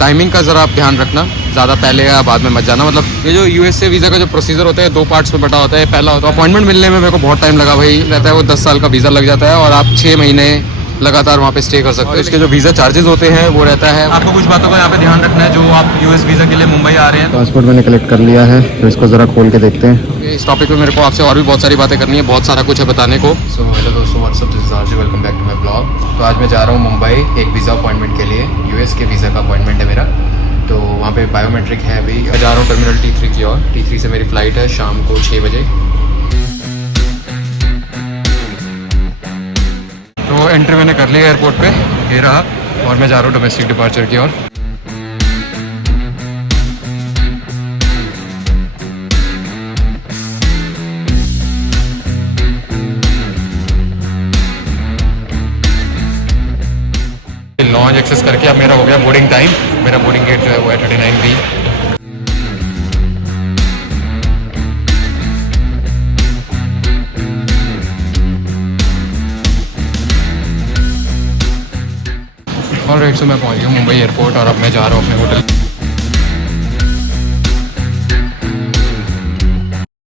Timing का ज़रा आप ध्यान रखना, ज़्यादा पहले या बाद में मत जाना। मतलब ये जो यूएसए वीज़ा का जो प्रोसीजर होता है 2 पार्ट्स में बटा होता है। पहला होता है अपॉइंटमेंट मिलने में मेरे को बहुत टाइम लगा भाई, रहता है वो 10 साल का वीज़ा लग जाता है और आप 6 महीने लगातार वहाँ पे स्टे कर सकते हो। इसके जो वीज़ा चार्जेस होते हैं वो रहता है, आपको कुछ बातों का यहाँ पे ध्यान रखना है। जो आप यूएस वीज़ा के लिए मुंबई आ रहे हैं, पासपोर्ट मैंने कलेक्ट कर लिया है, तो इसको ज़रा खोल के देखते हैं। इस टॉपिक पे मेरे को आपसे और भी बहुत सारी बातें करनी है, बहुत सारा कुछ है बताने को। सो हेलो दोस्तों, what's up, this is RJ, welcome back to my blog. तो आज मैं जा रहा हूँ मुंबई एक वीज़ा अपॉइंटमेंट के लिए। यूएस के वीज़ा का अपॉइंटमेंट है मेरा, तो वहाँ पे बायोमेट्रिक है। अभी मैं जा रहा हूँ टर्मिनल T3 की ओर। T3 से मेरी फ़्लाइट है शाम को 6 बजे। तो एंट्री मैंने कर ली एयरपोर्ट पे, ये रहा, और मैं जा रहा हूँ डोमेस्टिक डिपार्चर की ओर। लॉन्च एक्सेस करके अब मेरा हो गया बोर्डिंग टाइम। मेरा बोर्डिंग गेट जो है वो है 39B। और राइट, सो मैं पहुंच गया मुंबई एयरपोर्ट और अब मैं जा रहा हूँ अपने होटल।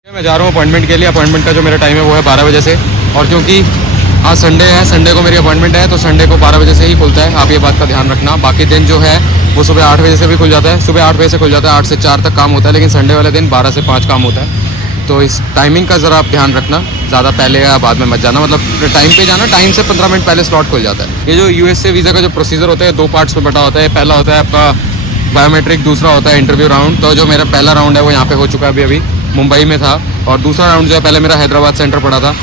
मैं जा रहा हूँ अपॉइंटमेंट के लिए। अपॉइंटमेंट का जो मेरा टाइम है वो है 12 बजे से, और क्योंकि आज संडे है, संडे को मेरी अपॉइंटमेंट है, तो संडे को 12 बजे से ही खुलता है। आप ये बात का ध्यान रखना। बाकी दिन जो है वो सुबह 8 बजे से भी खुल जाता है, सुबह 8 बजे से खुल जाता है, 8 से 4 तक काम होता है, लेकिन संडे वाले दिन 12 से 5 काम होता है। तो इस टाइमिंग का ज़रा आप ध्यान रखना, ज़्यादा पहले या बाद में मत जाना। मतलब टाइम पे जाना, टाइम से 15 मिनट पहले स्लॉट खुल जाता है। ये जो यूएसए वीज़ा का जो प्रोसीजर होता है 2 पार्ट्स में बटा होता है। पहला होता है आपका बायोमेट्रिक, दूसरा होता है इंटरव्यू राउंड। तो जो मेरा पहला राउंड है वो यहाँ पे हो चुका है, अभी मुंबई में था, और दूसरा राउंड जो है पहले मेरा हैदराबाद सेंटर पड़ा था।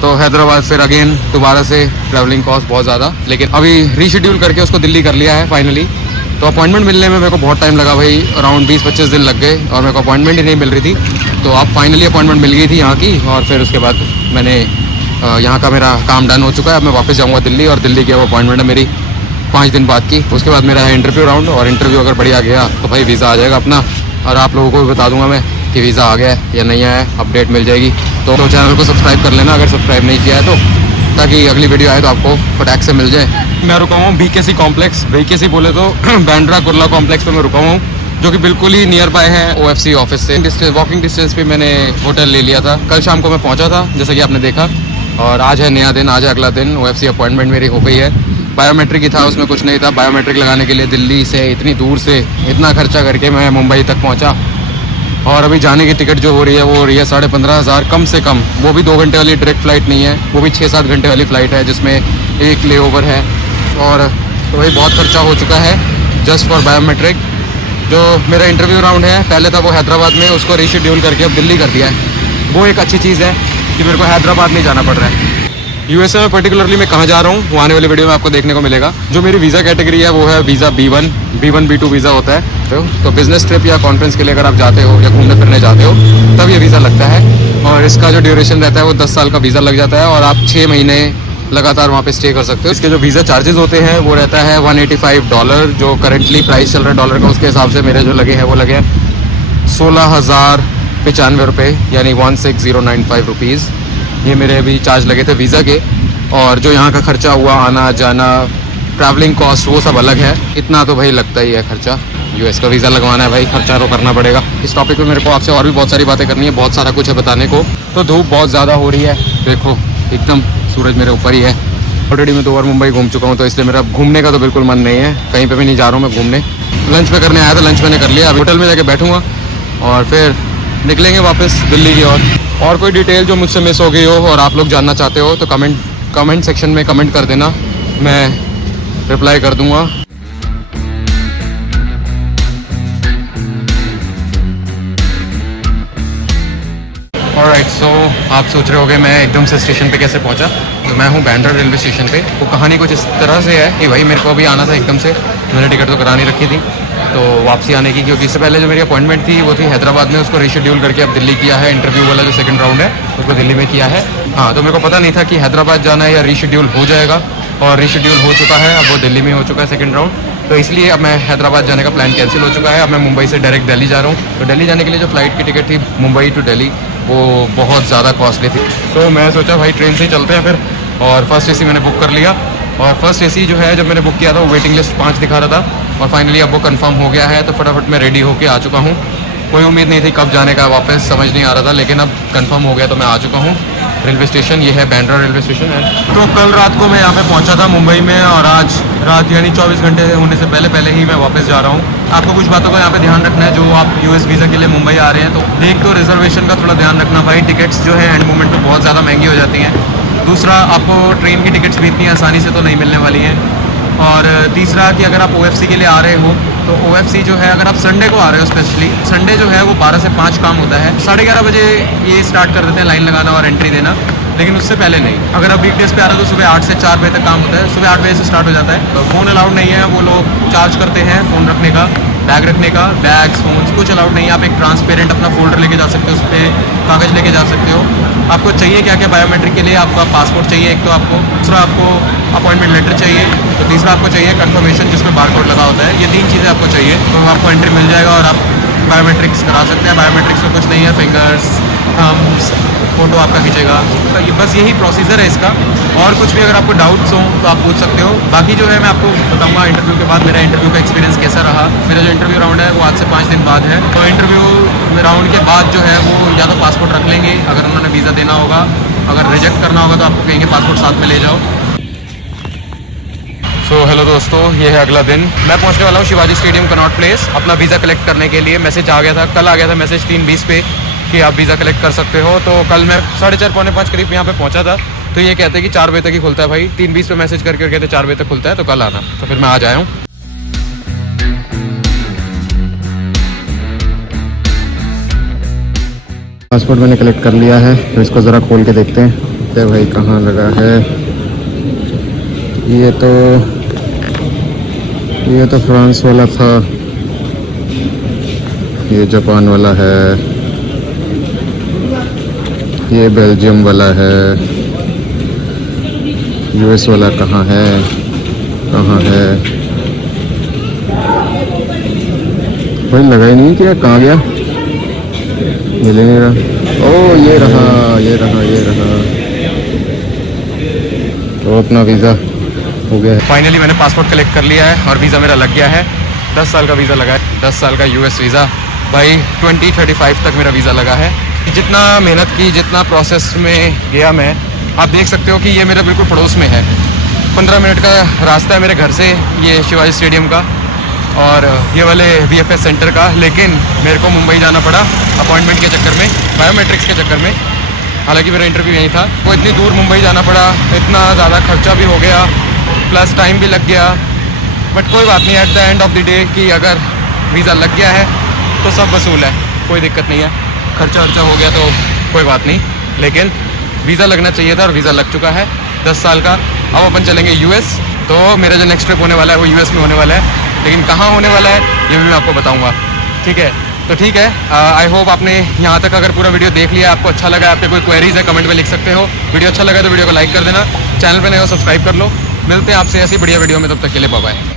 तो हैदराबाद फिर अगेन दोबारा से ट्रैवलिंग कॉस्ट बहुत ज़्यादा, लेकिन अभी रीशेड्यूल करके उसको दिल्ली कर लिया है फाइनली। तो अपॉइंटमेंट मिलने में मेरे को बहुत टाइम लगा भाई, अराउंड 20-25 दिन लग गए, और मेरे को अपॉइंटमेंट ही नहीं मिल रही थी। तो अब फाइनली अपॉइंटमेंट मिल गई थी यहाँ की, और फिर उसके बाद मैंने यहाँ का मेरा काम डन हो चुका है। अब मैं वापस जाऊँगा दिल्ली, और दिल्ली की वो अपॉइंटमेंट है मेरी 5 दिन बाद की। उसके बाद मेरा है इंटरव्यू राउंड, और इंटरव्यू अगर बढ़िया गया तो भाई वीज़ा आ जाएगा अपना, और आप लोगों को भी बता दूंगा मैं कि वीज़ा आ गया है या नहीं आया है, अपडेट मिल जाएगी। तो चैनल को सब्सक्राइब कर लेना अगर सब्सक्राइब नहीं किया है तो, ताकि अगली वीडियो आए तो आपको फटाक से मिल जाए। मैं रुका हूँ BKC कॉम्प्लेक्स। BKC बोले तो बांद्रा कुर्ला कॉम्प्लेक्स पे मैं रुका हूँ, जो कि बिल्कुल ही नियर बाय है OFC ऑफिस से। वॉकिंग डिस्टेंस पे मैंने होटल ले लिया था। कल शाम को मैं पहुँचा था, जैसा कि आपने देखा, और आज है नया दिन, आज है अगला दिन। OFC अपॉइंटमेंट मेरी हो गई है। बायोमेट्रिक ही था, उसमें कुछ नहीं था। बायोमेट्रिक लगाने के लिए दिल्ली से इतनी दूर से इतना खर्चा करके मैं मुंबई तक पहुँचा, और अभी जाने की टिकट जो हो रही है 15,500 कम से कम। वो भी 2 घंटे वाली डायरेक्ट फ़्लाइट नहीं है, वो भी 6-7 घंटे वाली फ़्लाइट है, जिसमें एक ले ओवर है। और तो वही बहुत खर्चा हो चुका है जस्ट फॉर बायोमेट्रिक। जो मेरा इंटरव्यू राउंड है पहले था वो हैदराबाद में, उसको रीशेड्यूल करके अब दिल्ली कर दिया है। वो एक अच्छी चीज़ है कि मेरे को हैदराबाद नहीं जाना पड़ रहा है। यूएसए में पर्टिकुलरली मैं कहाँ जा रहा हूँ वो आने वाली वीडियो में आपको देखने को मिलेगा। जो मेरी वीज़ा कैटेगरी है वो है वीज़ा B1, B2 वीज़ा होता है। तो बिजनेस ट्रिप या कॉन्फ्रेंस के लिए अगर आप जाते हो या घूमने फिरने जाते हो तब ये वीज़ा लगता है, और इसका जो ड्यूरेशन रहता है वो 10 साल का वीज़ा लग जाता है, और आप 6 महीने लगातार वहाँ पे स्टे कर सकते हो। इसके जो वीज़ा चार्जेस होते हैं वो रहता है $185, जो करंटली प्राइस चल रहा है डॉलर का, उसके हिसाब से मेरे जो लगे हैं वो लगे 16,095 रुपये, यानी 16,095 रुपीज़। ये मेरे अभी चार्ज लगे थे वीज़ा के, और जो यहाँ का खर्चा हुआ, आना जाना, ट्रैवलिंग कॉस्ट, वो सब अलग है। इतना तो भाई लगता ही है खर्चा। यूएस का वीज़ा लगवाना है भाई, खर्चा तो करना पड़ेगा। इस टॉपिक पे मेरे को आपसे और भी बहुत सारी बातें करनी है, बहुत सारा कुछ है बताने को। तो धूप बहुत ज़्यादा हो रही है, देखो एकदम सूरज मेरे ऊपर ही है। ऑलरेडी मैं 2 बार मुंबई घूम चुका हूँ, तो इसलिए मेरा घूमने का तो बिल्कुल मन नहीं है, कहीं पर भी नहीं जा रहा हूँ मैं घूमने। लंच पे करने आया था, लंच मैंने कर लिया। अभी होटल में जाके बैठूँगा और फिर निकलेंगे वापस दिल्ली की ओर। और कोई डिटेल जो मुझसे मिस हो गई हो और आप लोग जानना चाहते हो तो कमेंट सेक्शन में कमेंट कर देना, मैं रिप्लाई कर दूंगा। ऑलराइट, सो आप सोच रहे होगे मैं एकदम से स्टेशन पे कैसे पहुंचा। तो मैं हूं बांद्रा रेलवे स्टेशन पे। वो कहानी कुछ इस तरह से है कि भाई मेरे को अभी आना था एकदम से, मैंने टिकट तो करानी रखी थी तो वापसी आने की, क्योंकि इससे पहले जो मेरी अपॉइंटमेंट थी वो थी हैदराबाद में, उसको रीशेड्यूल करके अब दिल्ली किया है। इंटरव्यू वाला जो सेकंड राउंड है उसको दिल्ली में किया है। हाँ, तो मेरे को पता नहीं था कि हैदराबाद जाना है या रीशेड्यूल हो जाएगा, और रीशेड्यूल हो चुका है, अब वो दिल्ली में हो चुका है सेकंड राउंड। तो इसलिए अब मैं हैदराबाद जाने का प्लान कैंसिल हो चुका है। अब मैं मुंबई से डायरेक्ट दिल्ली जा रहा हूँ। तो दिल्ली जाने के लिए जो फ़्लाइट की टिकट थी मुंबई टू दिल्ली वो बहुत ज़्यादा कॉस्टली थी, तो मैं सोचा भाई ट्रेन से ही चलते हैं फिर। और फर्स्ट AC मैंने बुक कर लिया, और फर्स्ट एसी जो है जब मैंने बुक किया था वो वेटिंग लिस्ट 5 दिखा रहा था और फाइनली अब वो कंफर्म हो गया है, तो फटाफट मैं रेडी होके आ चुका हूँ। कोई उम्मीद नहीं थी कब जाने का, वापस समझ नहीं आ रहा था, लेकिन अब कंफर्म हो गया तो मैं आ चुका हूँ। रेलवे स्टेशन ये है, बांद्रा रेलवे स्टेशन है। तो कल रात को मैं यहाँ पे पहुँचा था मुंबई में और आज रात यानी 24 घंटे होने से पहले ही मैं वापस जा रहा हूँ। आपको कुछ बातों का यहाँ पे ध्यान रखना है जो आप यूएस वीज़ा के लिए मुंबई आ रहे हैं। तो एक तो रिजर्वेशन का थोड़ा ध्यान रखना भाई, टिकट्स जो है एंड मोमेंट पे बहुत ज़्यादा महंगी हो जाती हैं। दूसरा, आपको ट्रेन की टिकट्स भी इतनी आसानी से तो नहीं मिलने वाली हैं। और तीसरा कि अगर आप OFC के लिए आ रहे हो तो OFC जो है, अगर आप संडे को आ रहे हो, स्पेशली संडे जो है वो 12 से 5 काम होता है। 11:30 बजे ये स्टार्ट कर देते हैं लाइन लगाना और एंट्री देना, लेकिन उससे पहले नहीं। अगर आप वीकडेज पे आ रहे हो तो सुबह 8 से 4 बजे तक काम होता है। सुबह 8 बजे से स्टार्ट हो जाता है। तो फ़ोन अलाउड नहीं है, वो लोग चार्ज करते हैं फ़ोन रखने का, बैग रखने का। बैग्स, फ़ोन्स कुछ अलाउड नहीं है। आप एक ट्रांसपेरेंट अपना फोल्डर लेके जा सकते हो, उस पर कागज़ लेके जा सकते हो। आपको चाहिए क्या क्या बायोमेट्रिक के लिए? आपका पासपोर्ट चाहिए एक तो आपको, दूसरा आपको अपॉइंटमेंट लेटर चाहिए, तो तीसरा आपको चाहिए कंफर्मेशन जिसमें बारकोड लगा होता है। ये 3 चीज़ें आपको चाहिए, तो आपको एंट्री मिल जाएगा और आप बायोमेट्रिक्स करा सकते हैं। बायोमेट्रिक्स में कुछ नहीं है, फिंगर्स, थम्स, फ़ोटो आपका खींचेगा। तो ये बस यही प्रोसीजर है इसका। और कुछ भी अगर आपको डाउट्स हो तो आप पूछ सकते हो। बाकी जो है मैं आपको बताऊंगा इंटरव्यू के बाद मेरा इंटरव्यू का एक्सपीरियंस कैसा रहा। मेरा जो इंटरव्यू राउंड है वो आज से 5 दिन बाद है। तो इंटरव्यू राउंड के बाद जो है वो या तो पासपोर्ट रख लेंगे अगर उन्होंने वीज़ा देना होगा, अगर रिजेक्ट करना होगा तो आपको कहेंगे पासपोर्ट साथ में ले जाओ। सो हेलो दोस्तों, ये है अगला दिन। मैं पहुंचने वाला हूँ शिवाजी स्टेडियम कनॉट प्लेस अपना वीज़ा कलेक्ट करने के लिए। मैसेज आ गया था, कल आ गया था मैसेज 3:20 पे कि आप वीज़ा कलेक्ट कर सकते हो। तो कल मैं 4:30 पौने 5 करीब यहाँ पे पहुँचा था। तो ये कहते हैं कि 4 बजे तक ही खुलता है भाई। 3:20 पे मैसेज करके कहते 4 बजे तक खुलता है, तो कल आना। तो फिर मैं आज आया हूँ। पासपोर्ट मैंने कलेक्ट कर लिया है, तो इसको ज़रा खोल के देखते हैं। तो भाई कहाँ लगा है? ये तो फ्रांस वाला था, ये जापान वाला है, ये बेल्जियम वाला है, यूएस वाला कहाँ है? कोई लगा ही नहीं कि कहाँ गया, मिल ही नहीं रहा। ओ ये रहा। तो अपना वीज़ा हो गया है। फाइनली मैंने पासपोर्ट कलेक्ट कर लिया है और वीज़ा मेरा लग गया है। 10 साल का वीज़ा लगा है, 10 साल का US वीज़ा भाई। 2035 तक मेरा वीज़ा लगा है। जितना मेहनत की, जितना प्रोसेस में गया मैं, आप देख सकते हो कि ये मेरा बिल्कुल पड़ोस में है। 15 मिनट का रास्ता है मेरे घर से ये शिवाजी स्टेडियम का और ये वाले VFS सेंटर का। लेकिन मेरे को मुंबई जाना पड़ा अपॉइंटमेंट के चक्कर में, बायोमेट्रिक्स के चक्कर में। हालांकि मेरा इंटरव्यू यहीं था। वो इतनी दूर मुंबई जाना पड़ा, इतना ज़्यादा खर्चा भी हो गया, प्लस टाइम भी लग गया। बट कोई बात नहीं, at the end of the day कि अगर वीज़ा लग गया है तो सब वसूल है, कोई दिक्कत नहीं है। खर्चा हो गया तो कोई बात नहीं, लेकिन वीज़ा लगना चाहिए था और वीज़ा लग चुका है 10 साल का। अब अपन चलेंगे US। तो मेरा जो नेक्स्ट ट्रिप होने वाला है वो US में होने वाला है, लेकिन कहाँ होने वाला है ये भी मैं आपको बताऊँगा। ठीक है, तो ठीक है। आई होप आपने यहाँ तक अगर पूरा वीडियो देख लिया, आपको अच्छा लगा, आपके कोई क्वेरीज है कमेंट में लिख सकते हो। वीडियो अच्छा लगा तो वीडियो को लाइक कर देना, चैनल पर नए हो सब्सक्राइब कर लो। मिलते हैं आपसे ऐसी बढ़िया वीडियो में, तब तक के लिए बाय बाय।